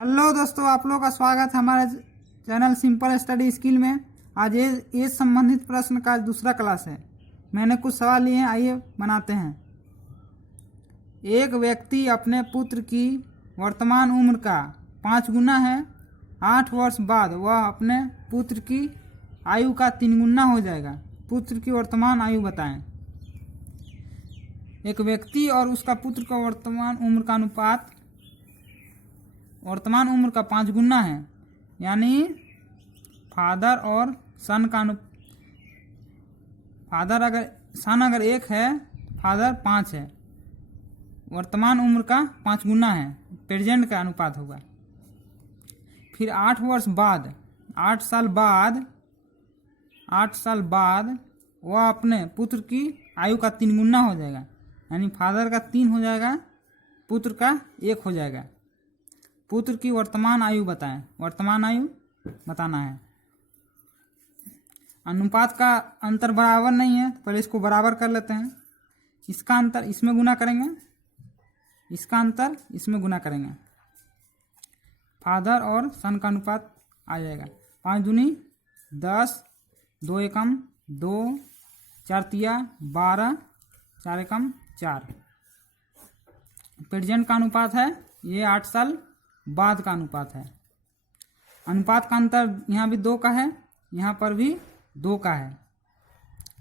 Hello दोस्तों, आप लोगों का स्वागत है हमारे चैनल सिंपल स्टडी स्किल में। आज एज संबंधित प्रश्न का दूसरा क्लास है। मैंने कुछ सवाल लिए हैं, आइए बनाते हैं। एक व्यक्ति अपने पुत्र की वर्तमान उम्र का 5 गुना है। 8 वर्ष बाद वह अपने पुत्र की आयु का 3 गुना हो जाएगा। पुत्र की वर्तमान आयु बताएं। एक व्यक्ति और उसका पुत्र का वर्तमान उम्र का अनुपात वर्तमान उम्र का 5 गुना है, यानी फादर और सन का सन अगर 1 है, फादर 5 है। वर्तमान उम्र का 5 गुना है, प्रेजेंट का अनुपात होगा। फिर 8 वर्ष बाद 8 साल बाद वह अपने पुत्र की आयु का 3 गुना हो जाएगा, यानी फादर का 3 हो जाएगा, पुत्र का 1 हो जाएगा। पुत्र की वर्तमान आयु बताएं। वर्तमान आयु बताना है। अनुपात का अंतर बराबर नहीं है, पहले इसको बराबर कर लेते हैं। इसका अंतर इसमें गुना करेंगे, इसका अंतर इसमें गुना करेंगे। फादर और सन का अनुपात आ जाएगा। 5 दूनी 10, 2 एकम 2, 4 तिया 12, 4 एकम 4। प्रेजेंट का अनुपात है, ये 8 साल बाद का अनुपात है। अनुपात का अंतर यहाँ भी 2 का है, यहाँ पर भी 2 का है।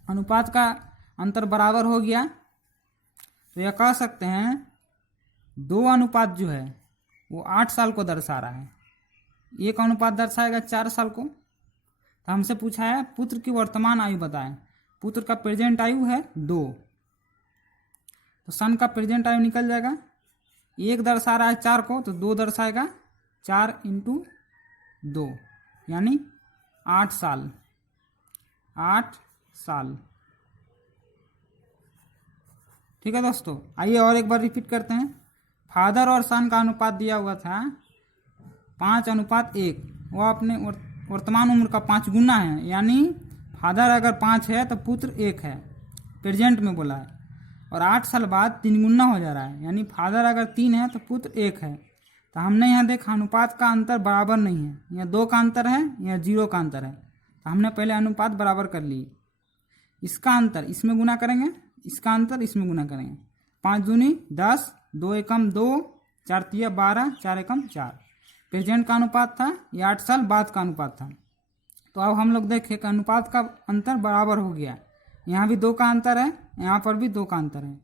अनुपात का अंतर बराबर हो गया, तो यह कह सकते हैं 2 अनुपात जो है वो 8 साल को दर्शा रहा है। एक अनुपात दर्शाएगा 4 साल को। तो हमसे पूछा है पुत्र की वर्तमान आयु बताएं। पुत्र का प्रेजेंट आयु है 2, तो सन का प्रेजेंट आयु निकल जाएगा। 1 दर्शा रहा है 4 को, तो 2 दर्शाएगा। 4 × 2 यानी 8 साल। 8 साल। ठीक है दोस्तों, आइए और एक बार रिपीट करते हैं। फादर और सन का अनुपात दिया हुआ था 5:1। वह अपने वर्तमान उम्र का 5 गुना है, यानी फादर अगर 5 है तो पुत्र 1 है, प्रेजेंट में बोला है। और 8 साल बाद 3 गुना हो जा रहा है, यानी फादर अगर 3 है तो पुत्र 1 है। तो हमने यहाँ देखा अनुपात का अंतर बराबर नहीं है, यहाँ 2 का अंतर है, यहाँ 0 का अंतर है। तो हमने पहले अनुपात बराबर कर ली। इसका अंतर इसमें गुना करेंगे, इसका अंतर इसमें गुना करेंगे। 5 दूनी 10, 2 एकम 2, 4 तिया 12, 4 एकम 4। प्रेजेंट का अनुपात था, ये 8 साल बाद का अनुपात था। तो अब हम लोग देखें कि अनुपात का अंतर बराबर हो गया। यहाँ भी 2 का अंतर है, यहाँ पर भी 2 का अंतर है।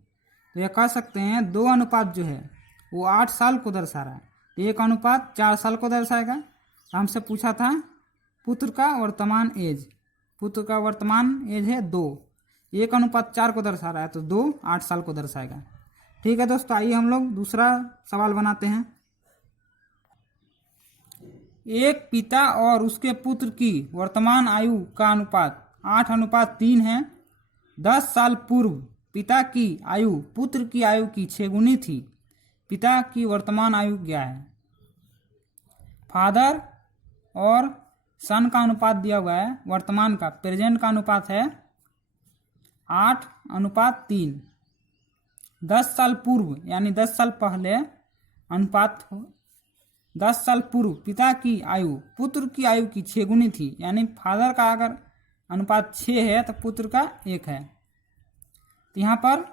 तो यह कह सकते हैं 2 अनुपात जो है वो 8 साल को दर्शा रहा है, तो 1 अनुपात 4 साल को दर्शाएगा। तो हमसे पूछा था पुत्र का वर्तमान एज। पुत्र का वर्तमान एज है 2, 1 अनुपात 4 को दर्शा रहा है, तो 2 8 साल को दर्शाएगा। ठीक है दोस्तों, आइए हम लोग दूसरा सवाल बनाते हैं। एक पिता और उसके पुत्र की वर्तमान आयु का अनुपात 8:3 है। 10 साल पूर्व पिता की आयु पुत्र की आयु की 6 गुनी थी। पिता की वर्तमान आयु क्या है? फादर और सन का अनुपात दिया हुआ है, वर्तमान का। प्रेजेंट का अनुपात है 8:3। 10 साल पूर्व यानी 10 साल पहले अनुपात 10 साल पूर्व पिता की आयु पुत्र की आयु की 6 गुनी थी, यानी फादर का अगर अनुपात 6 है तो पुत्र का 1 है। तो यहाँ पर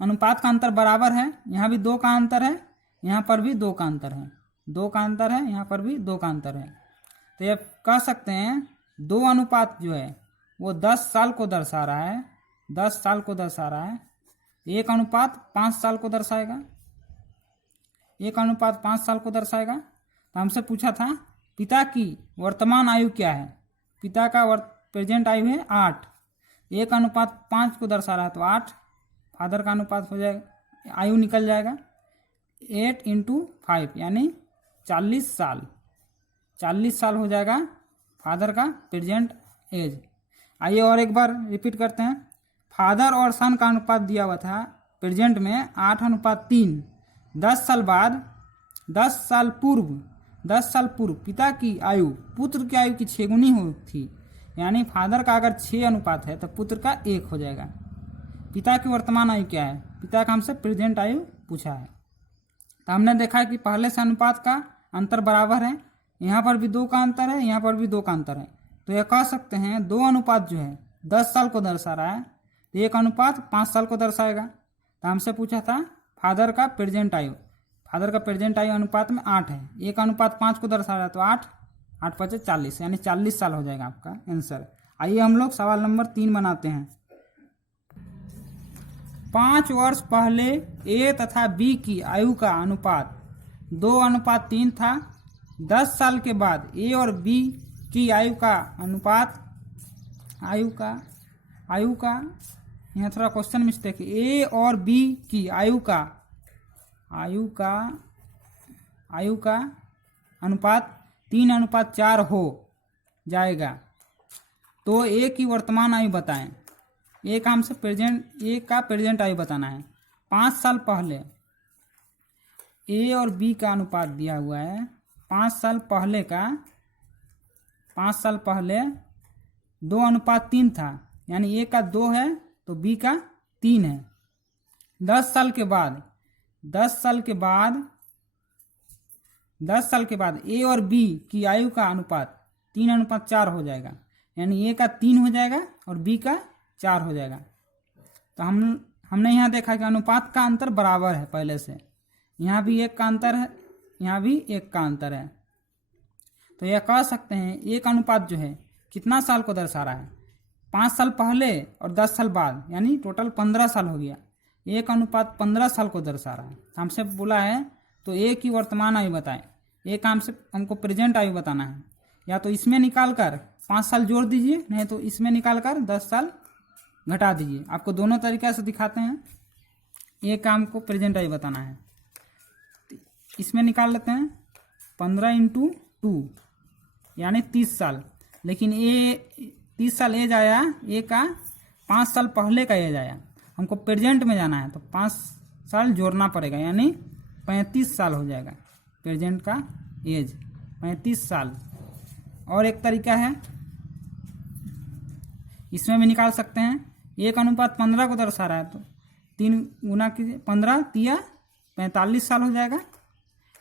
अनुपात का अंतर बराबर है, यहाँ भी 2 का अंतर है, यहाँ पर भी 2 का अंतर है। 2 का अंतर है, यहाँ पर भी 2 का अंतर है। तो ये कह सकते हैं 2 अनुपात जो है वो 10 साल को दर्शा रहा है। 10 साल को दर्शा रहा है। 1 अनुपात 5 साल को दर्शाएगा। 1 अनुपात 5 साल को दर्शाएगा। तो हमसे पूछा था पिता की वर्तमान आयु क्या है। पिता का प्रेजेंट आयु है 8, 1 अनुपात 5 को दर्शा रहा है, तो 8। फादर का अनुपात हो जाएगा, आयु निकल जाएगा 8 × 5 यानी 40 साल। 40 साल हो जाएगा फादर का प्रेजेंट एज। आइए और एक बार रिपीट करते हैं। फादर और सन का अनुपात दिया हुआ था प्रेजेंट में 8:3। 10 साल बाद 10 साल पूर्व पिता की आयु पुत्र की आयु की 6 गुनी हुई थी, यानी फादर का अगर 6 अनुपात है तो पुत्र का 1 हो जाएगा। पिता की वर्तमान आयु क्या है? पिता का हमसे प्रेजेंट आयु पूछा है। तो हमने देखा कि पहले से अनुपात का अंतर बराबर है, यहाँ पर भी 2 का अंतर है, यहाँ पर भी 2 का अंतर है, तो यह कह सकते हैं 2 अनुपात जो है 10 साल को दर्शा रहा है, तो 1 अनुपात 5 साल को दर्शाएगा। तो हमसे पूछा था फादर का प्रेजेंट आयु, फादर का प्रेजेंट आयु अनुपात में 8 है, 1 अनुपात 5 को दर्शा रहा है, तो 8 8 5 40 यानी 40 साल हो जाएगा आपका आंसर। आइए हम लोग सवाल नंबर 3 बनाते हैं। 5 वर्ष पहले ए तथा बी की आयु का अनुपात 2:3 था। 10 साल के बाद ए और बी की आयु का अनुपात आयु का यहाँ थोड़ा क्वेश्चन मिस्टेक है, ए और बी की आयु का अनुपात 3:4 हो जाएगा। तो ए की वर्तमान आयु बताएं। ए का हमसे प्रेजेंट आयु बताना है। 5 साल पहले ए और बी का अनुपात दिया हुआ है। 5 साल पहले 2:3 था, यानी ए का 2 है तो बी का 3 है। 10 साल के बाद ए और बी की आयु का अनुपात 3:4 हो जाएगा, यानी ए का 3 हो जाएगा और बी का 4 हो जाएगा। तो हमने यहाँ देखा कि अनुपात का अंतर बराबर है पहले से, यहाँ भी 1 का अंतर है, यहाँ भी 1 का अंतर है। तो यह कह सकते हैं एक अनुपात जो है कितना साल को दर्शा रहा है, 5 साल पहले और 10 साल बाद, यानी टोटल 15 साल हो गया। 1 अनुपात 15 साल को दर्शा रहा है। हमसे बोला है तो ए की वर्तमान आयु बताएं। ए का हमको प्रेजेंट आयु बताना है। या तो इसमें निकाल कर 5 साल जोड़ दीजिए, नहीं तो इसमें निकाल कर 10 साल घटा दीजिए। आपको दोनों तरीक़े से दिखाते हैं। ए का हमको प्रेजेंट आयु बताना है, इसमें निकाल लेते हैं 15 × 2 यानी 30 साल। लेकिन ए 30 साल एज आया, ए का 5 साल पहले का एज आया। हमको प्रेजेंट में जाना है तो 5 साल जोड़ना पड़ेगा, यानी 35 साल हो जाएगा। प्रेजेंट का एज 35 साल। और एक तरीका है, इसमें भी निकाल सकते हैं। 1:15 को दर्शा रहा है तो 3 गुना कीजिए, 15 तिया 45 साल हो जाएगा।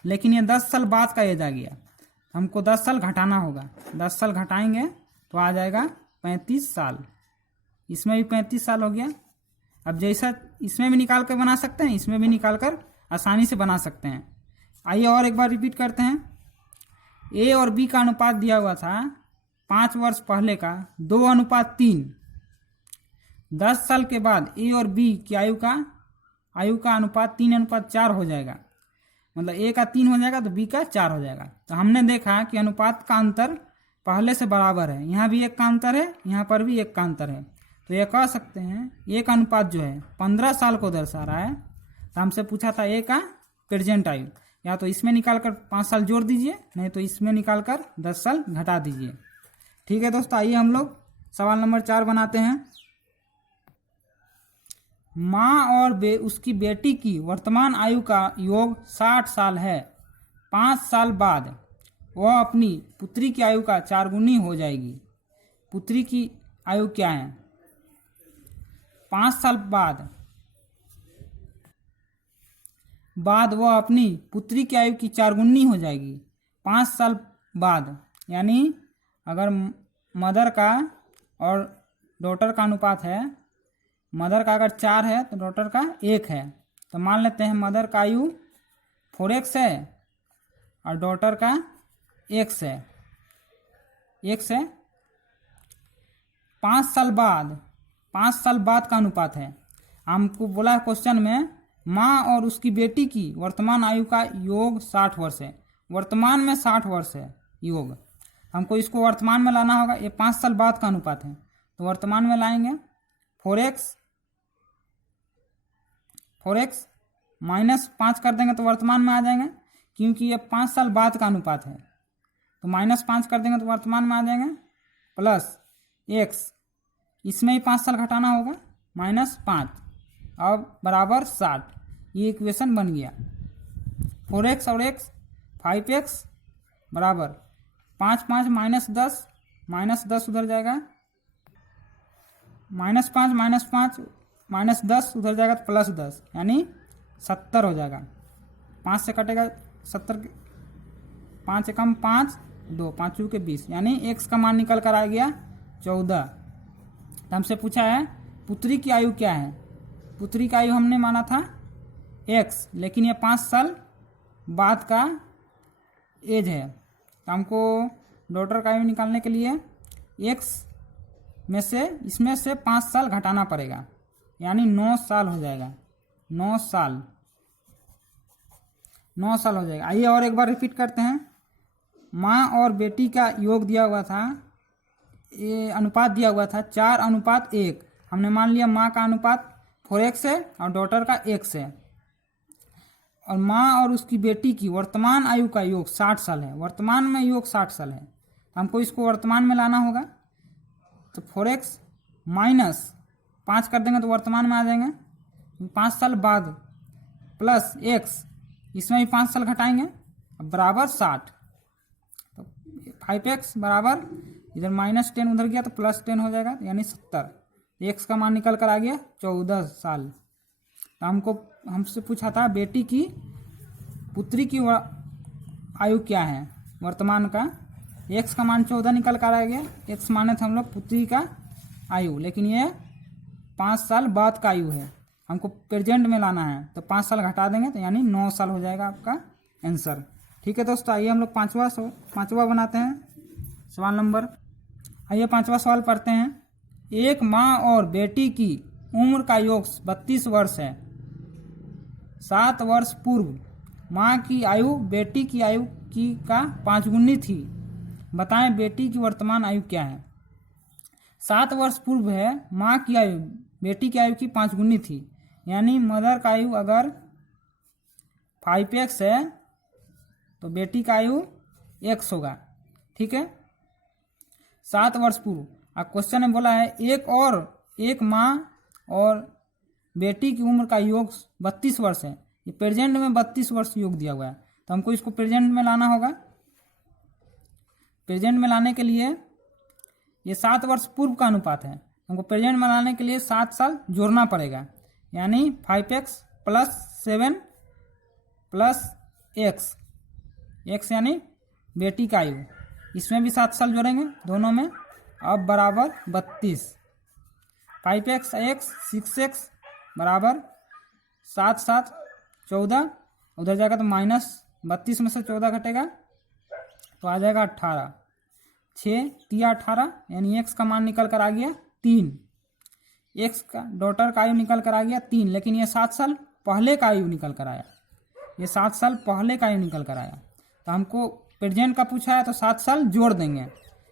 लेकिन ये 10 साल बाद का एज आ गया, हमको 10 साल घटाना होगा। 10 साल घटाएंगे तो आ जाएगा 35 साल। इसमें भी 35 साल हो गया। अब जैसा इसमें भी निकाल कर बना सकते हैं, इसमें भी निकाल कर आसानी से बना सकते हैं। आइए और एक बार रिपीट करते हैं। ए और बी का अनुपात दिया हुआ था 5 वर्ष पहले का 2:3। 10 साल के बाद ए और बी की आयु का अनुपात 3:4 हो जाएगा। मतलब ए का 3 हो जाएगा तो बी का 4 हो जाएगा। तो हमने देखा कि अनुपात का अंतर पहले से बराबर है। यहाँ भी 1 का अंतर है, यहाँ पर भी 1 का अंतर है। तो ये कह सकते हैं एक अनुपात जो है 15 साल को दर्शा रहा है। तो हमसे पूछा था ए का प्रेजेंट आयु। या तो इसमें निकाल कर 5 साल जोड़ दीजिए, नहीं तो इसमें निकाल कर 10 साल घटा दीजिए। ठीक है दोस्तों, आइए हम लोग सवाल नंबर 4 बनाते हैं। माँ और उसकी बेटी की वर्तमान आयु का योग 60 साल है। 5 साल बाद वह अपनी पुत्री की आयु का 4 गुनी हो जाएगी। पुत्री की आयु क्या है? 5 साल बाद वह अपनी पुत्री की आयु की 4 गुनी हो जाएगी। 5 साल बाद, यानी अगर मदर का और डॉटर का अनुपात है, मदर का अगर 4 है तो डॉटर का 1 है, तो मान लेते हैं मदर का आयु 4x है और डॉटर का x है। 5 साल बाद का अनुपात है। हमको बोला है क्वेश्चन में माँ और उसकी बेटी की वर्तमान आयु का योग 60 वर्ष है। वर्तमान में 60 वर्ष है योग, हमको इसको वर्तमान में लाना होगा। ये 5 साल बाद का अनुपात है, तो वर्तमान में लाएंगे 4x -5 कर देंगे तो वर्तमान में आ जाएंगे, क्योंकि ये 5 साल बाद का अनुपात है। तो -5 कर देंगे तो वर्तमान में आ जाएंगे, प्लस x, इसमें ही 5 साल घटाना होगा, -5 अब बराबर 60। ये इक्वेशन बन गया। 4x और x 5x बराबर 5 5 -10 उधर जाएगा, -5 -10 उधर जाएगा तो +10, यानी 70 हो जाएगा। 5 से कटेगा 70 5 एकम 5, 2, 5 के 20, यानी x का मान निकल कर आ गया 14। तो हमसे पूछा है पुत्री की आयु क्या है। पुत्री की आयु हमने माना था x, लेकिन ये 5 साल बाद का एज है। तो हमको डॉटर का आयु निकालने के लिए x में से इसमें से 5 साल घटाना पड़ेगा, यानी 9 साल हो जाएगा। 9 साल हो जाएगा। आइए और एक बार रिपीट करते हैं। माँ और बेटी का योग दिया हुआ था, ये अनुपात दिया हुआ था 4:1। हमने मान लिया माँ का अनुपात 4x है और डॉटर का x है। और माँ और उसकी बेटी की वर्तमान आयु का योग 60 साल है। वर्तमान में योग 60 साल है, हमको इसको वर्तमान में लाना होगा। तो 4x माइनस 5 कर देंगे तो वर्तमान में आ जाएंगे, 5 साल बाद, प्लस x, इसमें भी 5 साल घटाएंगे बराबर 60। तो 5x बराबर इधर -10 उधर गया तो +10 हो जाएगा, यानी 70। x का मान निकल कर आ गया 14 साल। तो हमसे पूछा था बेटी की पुत्री की आयु क्या है वर्तमान का। x का मान 14 निकल कर आ गया। x माने थे हम लोग पुत्री का आयु, लेकिन ये 5 साल बाद का आयु है, हमको प्रेजेंट में लाना है। तो 5 साल घटा देंगे तो यानी 9 साल हो जाएगा आपका आंसर। ठीक है दोस्तों, आइए हम लोग पांचवा बनाते हैं सवाल नंबर। आइए 5वां सवाल पढ़ते हैं। एक माँ और बेटी की उम्र का योग 32 वर्ष है। 7 वर्ष पूर्व माँ की आयु बेटी की आयु की का 5 गुनी थी। बताएं बेटी की वर्तमान आयु क्या है। 7 वर्ष पूर्व है, माँ की आयु बेटी की आयु की 5 गुनी थी, यानी मदर का आयु अगर 5x है तो बेटी का आयु x होगा। ठीक है, 7 वर्ष पूर्व। अब क्वेश्चन में बोला है एक माँ और बेटी की उम्र का योग 32 वर्ष है। ये प्रेजेंट में 32 वर्ष योग दिया हुआ है, तो हमको इसको प्रेजेंट में लाना होगा। प्रेजेंट में लाने के लिए ये 7 वर्ष पूर्व का अनुपात है, हमको प्रेजेंट में लाने के लिए 7 साल जोड़ना पड़ेगा, यानी 5x + 7 + x यानी बेटी का आयु, इसमें भी 7 साल जोड़ेंगे दोनों में, अब बराबर 32। 5x x 6x बराबर 7 7 14, उधर जाएगा तो -32 में से 14 घटेगा तो आ जाएगा 18। 6 3 18, यानी x का मान निकल कर आ गया 3। x का डॉटर का आयु निकल कर आ गया 3, लेकिन ये 7 साल पहले का आयु निकल कर आया। ये 7 साल पहले का आयु निकल कर आया, तो हमको प्रेजेंट का पूछा है तो 7 साल जोड़ देंगे,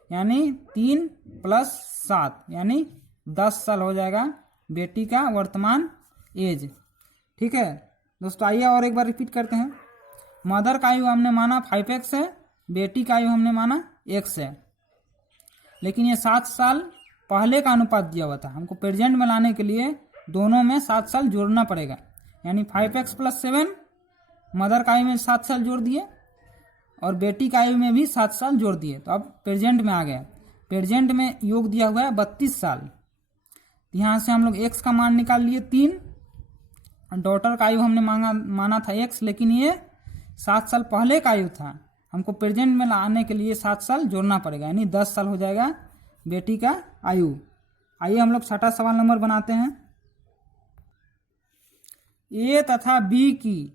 यानी 3 + 7 यानी 10 साल हो जाएगा बेटी का वर्तमान एज। ठीक है दोस्तों, आइए और एक बार रिपीट करते हैं। मदर का आयु हमने माना 5x है, बेटी का आयु हमने माना x है, लेकिन ये 7 साल पहले का अनुपात दिया हुआ था। हमको प्रेजेंट में लाने के लिए दोनों में 7 साल जोड़ना पड़ेगा, यानी 5x + 7 मदर का आयु में 7 साल जोड़ दिए और बेटी का आयु में भी 7 साल जोड़ दिए, तो अब प्रेजेंट में आ गया। प्रेजेंट में योग दिया हुआ है 32 साल। यहाँ से हम लोग x का मान निकाल लिए 3, डॉटर का आयु हमने माना था x, लेकिन ये 7 साल पहले का आयु था। हमको प्रेजेंट में लाने के लिए 7 साल जोड़ना पड़ेगा, यानी 10 साल हो जाएगा बेटी का आयु। आइए हम लोग 6वां सवाल नंबर बनाते हैं। ए तथा बी की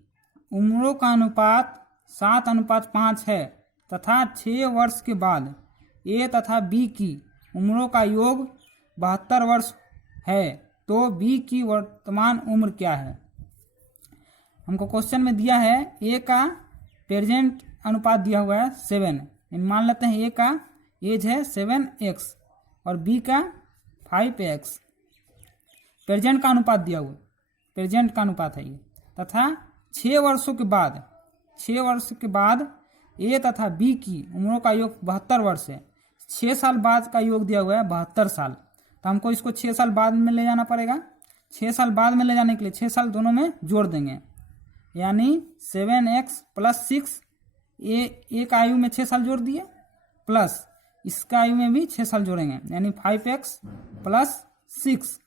उम्रों का अनुपात 7:5 है तथा 6 वर्ष के बाद ए तथा बी की उम्रों का योग 72 वर्ष है, तो बी की वर्तमान उम्र क्या है। हमको क्वेश्चन में दिया है ए का प्रेजेंट अनुपात दिया हुआ है 7, मान लेते हैं ए का एज है 7x और बी का 5x। प्रेजेंट का अनुपात दिया हुआ, प्रेजेंट का अनुपात है ये, तथा 6 वर्षों के बाद ए तथा बी की उम्रों का योग 72 वर्ष है। 6 साल बाद का योग दिया हुआ है 72 साल, तो हमको इसको 6 साल बाद में ले जाना पड़ेगा। 6 साल बाद में ले जाने के लिए 6 साल दोनों में जोड़ देंगे, यानी 7x + 6, ए का आयु में 6 साल जोड़ दिए, प्लस इसका आयु में भी 6 साल जोड़ेंगे, यानी 5x + 6।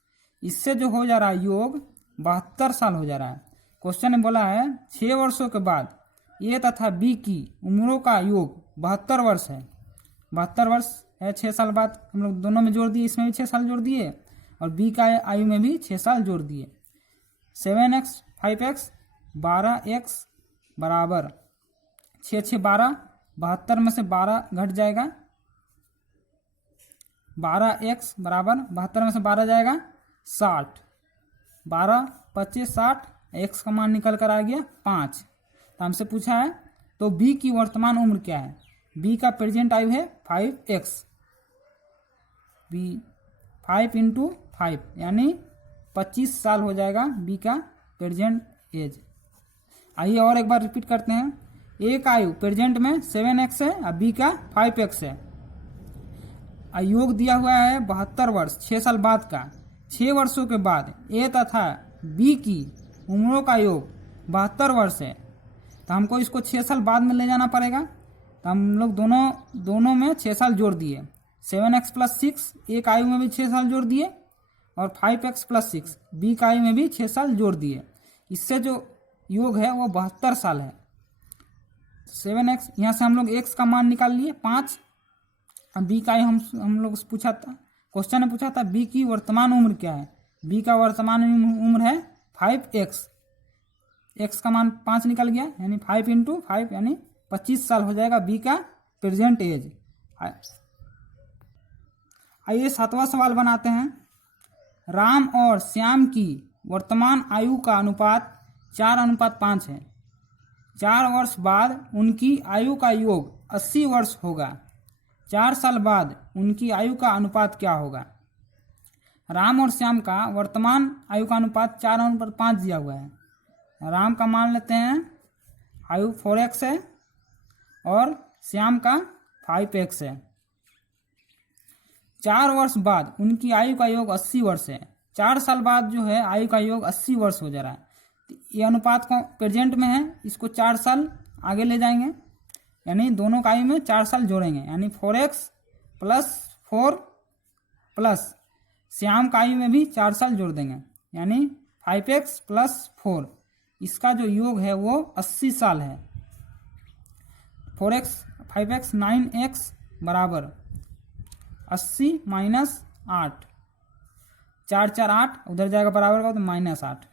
इससे जो हो जा रहा है योग 72 साल हो जा रहा है। क्वेश्चन में बोला है 6 वर्षों के बाद ए तथा बी की उम्रों का योग 72 वर्ष है। 72 वर्ष है, 6 साल बाद हम लोग दोनों में जोड़ दिए, इसमें भी 6 साल जोड़ दिए और बी का आयु में भी 6 साल जोड़ दिए। 7x 5x 12x बराबर 6 6 12, 72 में से 12 घट जाएगा, 12x बराबर 72 में से 12 जाएगा 60, 12 25 60, x का मान निकल कर आ गया 5। तो हमसे पूछा है तो b की वर्तमान उम्र क्या है। b का प्रेजेंट आयु है 5x, b 5 इंटू 5 यानी 25 साल हो जाएगा b का प्रेजेंट एज। आइए और एक बार रिपीट करते हैं। a का आयु प्रेजेंट में 7x है और b का 5x है। योग दिया हुआ है 72 वर्ष, 6 साल बाद का। 6 वर्षों के बाद a तथा b की उम्रों का योग 72 वर्ष है, तो हमको इसको 6 साल बाद में ले जाना पड़ेगा। तो हम लोग दोनों में 6 साल जोड़ दिए। 7x + 6 a का आयु में भी 6 साल जोड़ दिए और 5x + 6 b का आयु में भी 6 साल जोड़ दिए। इससे जो योग है वो 72 साल है। 7x यहाँ से हम लोग x का मान निकाल लिए 5। अब बी का हम लोग पूछा था, क्वेश्चन ने पूछा था बी की वर्तमान उम्र क्या है। बी का वर्तमान उम्र है 5x, x का मान 5 निकल गया यानी 5 इंटू 5 यानी 25 साल हो जाएगा बी का प्रेजेंट एज। आइए 7वां सवाल बनाते हैं। राम और श्याम की वर्तमान आयु का अनुपात 4:5 है। 4 वर्ष बाद उनकी आयु का योग 80 वर्ष होगा। 4 साल बाद उनकी आयु का अनुपात क्या होगा। राम और श्याम का वर्तमान आयु का अनुपात 4:5 दिया हुआ है। राम का मान लेते हैं आयु 4x है और श्याम का 5x है। 4 वर्ष बाद उनकी आयु का योग 80 वर्ष है। 4 साल बाद जो है आयु का योग 80 वर्ष हो जा रहा है। ये अनुपात को प्रेजेंट में है, इसको 4 साल आगे ले जाएंगे यानी दोनों का आयु में 4 साल जोड़ेंगे यानी 4x + 4 प्लस श्याम का आयु में भी 4 साल जोड़ देंगे यानी 5x + 4। इसका जो योग है वो 80 साल है। 4x 5x 9x बराबर 80 - 8, 4 4 8 उधर जाएगा बराबर का तो -8।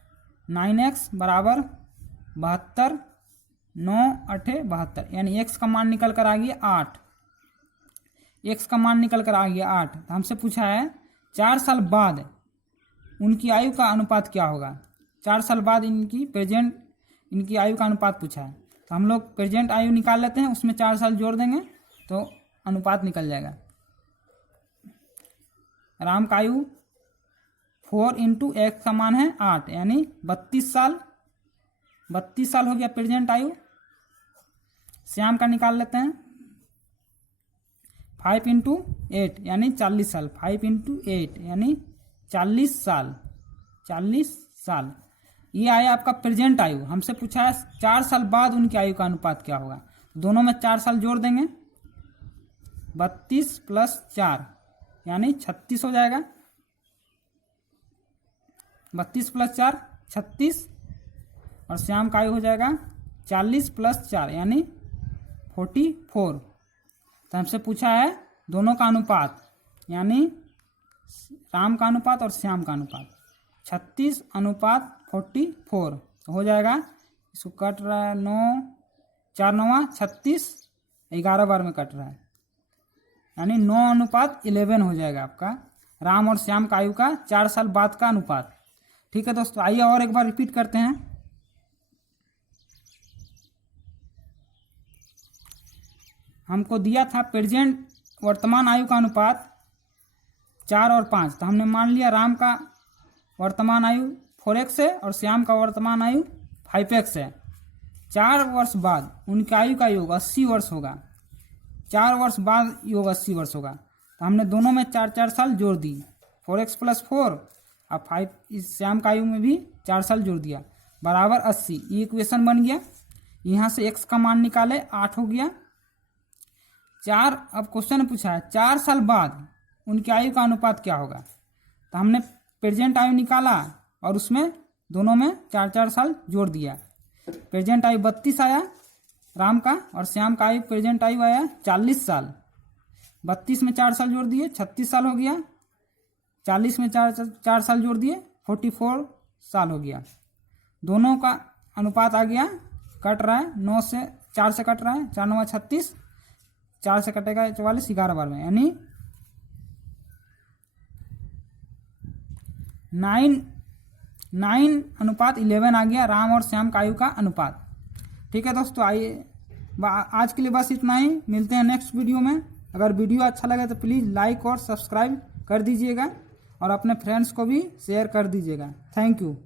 9x बराबर 72, 9 8 72 यानी x का मान निकल कर आ गया 8। x का मान निकल कर आ गया 8। तो हमसे पूछा है 4 साल बाद उनकी आयु का अनुपात क्या होगा। 4 साल बाद इनकी आयु का अनुपात पूछा है, तो हम लोग प्रेजेंट आयु निकाल लेते हैं, उसमें 4 साल जोड़ देंगे तो अनुपात निकल जाएगा। राम का आयु 4 इंटू x का मान है 8 यानी 32 साल। 32 साल हो गया प्रेजेंट आयु। श्याम का निकाल लेते हैं 5 इंटू 8 यानी 40 साल। 5 इंटू 8 यानी 40 साल। 40 साल ये आया आपका प्रेजेंट आयु। हमसे पूछा है 4 साल बाद उनकी आयु का अनुपात क्या होगा। दोनों में 4 साल जोड़ देंगे, 32 + 4 यानी 36 हो जाएगा। 32 + 4 36 और श्याम का आयु हो जाएगा 40 + 4 यानी 44। तो हमसे पूछा है दोनों का अनुपात यानी राम का अनुपात और श्याम का अनुपात। 36:44 तो हो जाएगा। इसको कट रहा है 9 4 9 36, 11 बार में कट रहा है यानी 9:11 हो जाएगा आपका राम और श्याम का आयु का 4 साल बाद का अनुपात। ठीक है दोस्तों, आइए और एक बार रिपीट करते हैं। हमको दिया था प्रेजेंट वर्तमान आयु का अनुपात 4 और 5, तो हमने मान लिया राम का वर्तमान आयु 4x है और श्याम का वर्तमान आयु 5x है। 4 वर्ष बाद उनकी आयु का योग 80 वर्ष होगा। 4 वर्ष बाद योग 80 वर्ष होगा, तो हमने दोनों में 4 4 साल जोड़ दी। 4x + 4 और 5 इस श्याम का आयु में भी 4 साल जोड़ दिया बराबर 80। ये इक्वेशन बन गया। यहाँ से x का मान निकाले 8 हो गया। 4 अब क्वेश्चन ने पूछा है 4 साल बाद उनकी आयु का अनुपात क्या होगा। तो हमने प्रेजेंट आयु निकाला और उसमें दोनों में 4 4 साल जोड़ दिया। प्रेजेंट आयु 32 आया, राम का और श्याम का आयु प्रेजेंट आयु आया 40 साल। 32 में 4 साल जोड़ दिए 36 साल हो गया। 40 में 4 साल जोड़ दिए 44 साल हो गया। दोनों का अनुपात आ गया, कट रहा है 9 से 4 से कट रहा है, 4 9 36, 4 से कटेगा 44, 11 बार में, यानी 9:11 आ गया राम और श्याम का आयु का अनुपात। ठीक है दोस्तों, आइए आज के लिए बस इतना ही। मिलते हैं नेक्स्ट वीडियो में। अगर वीडियो अच्छा लगे तो प्लीज़ लाइक और सब्सक्राइब कर दीजिएगा और अपने फ्रेंड्स को भी शेयर कर दीजिएगा। Thank you.